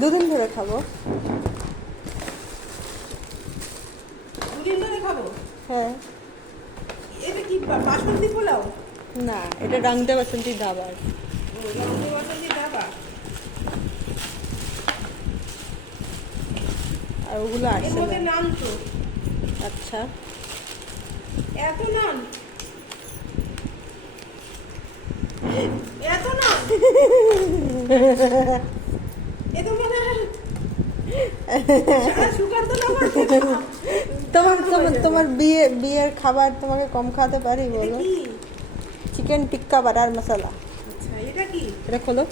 দুদিন ধরে খাব। দুদিন ধরে খাব? হ্যাঁ। এটা কি বাসন্তী পোলাও? না এটা ডাংতে বাসন্তী দাবার বাসন্তী আর ওগুলো আসছে না। নান তো। আচ্ছা। এত নান? এত নান এ তো মনে হয় সারা সুকান্ত না তোমার তোমার তোমার বিয়ে বিয়ের খাবার তোমাকে কম খাওয়াতে পারি বলো? Chicken tikka butter masala. আচ্ছা এটা খোলো।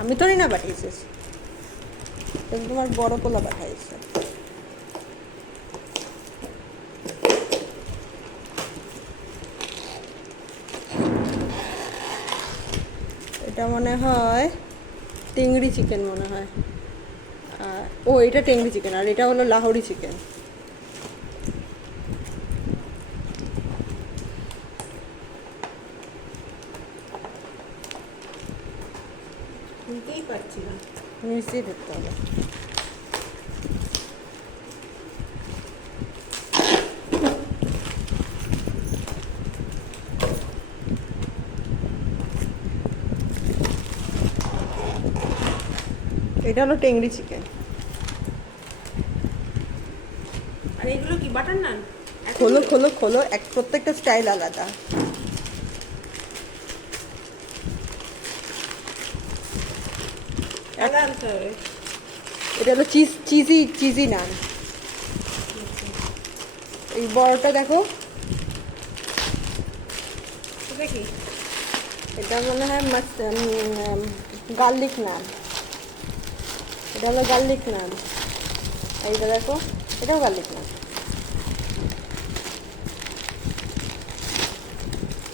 আমি তো না পাঠিয়েছিস। তোমার বড় পোলা পাঠাইছে। এটা মনে হয় টেংরি চিকেন মনে হয়। আর ও এটা টেংরি চিকেন আর এটা হলো লাহোরি চিকেন। নিতেই পারছি না। ধরতে হবে। এটা হলো টেংরি চিকেন। আর এগুলো কি বাটার নান? খোলো খোলো খোলো এক প্রত্যেকটা স্টাইল আলাদা। এটা হলো চিজ চিজি চিজি নান। এই বড়টা দেখো। এটা মনে হয় গার্লিক নান। এটা হলো গার্লিক নান এইটা দেখো এটাও গার্লিক নান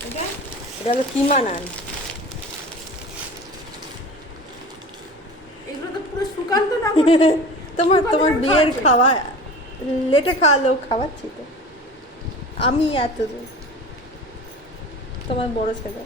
এটা? হলো কিমা নান তোমার তোমার বিয়ের খাওয়া লেটে খাওয়ালেও খাওয়াচ্ছি তো। আমি এত তোমার বড় ছেলে।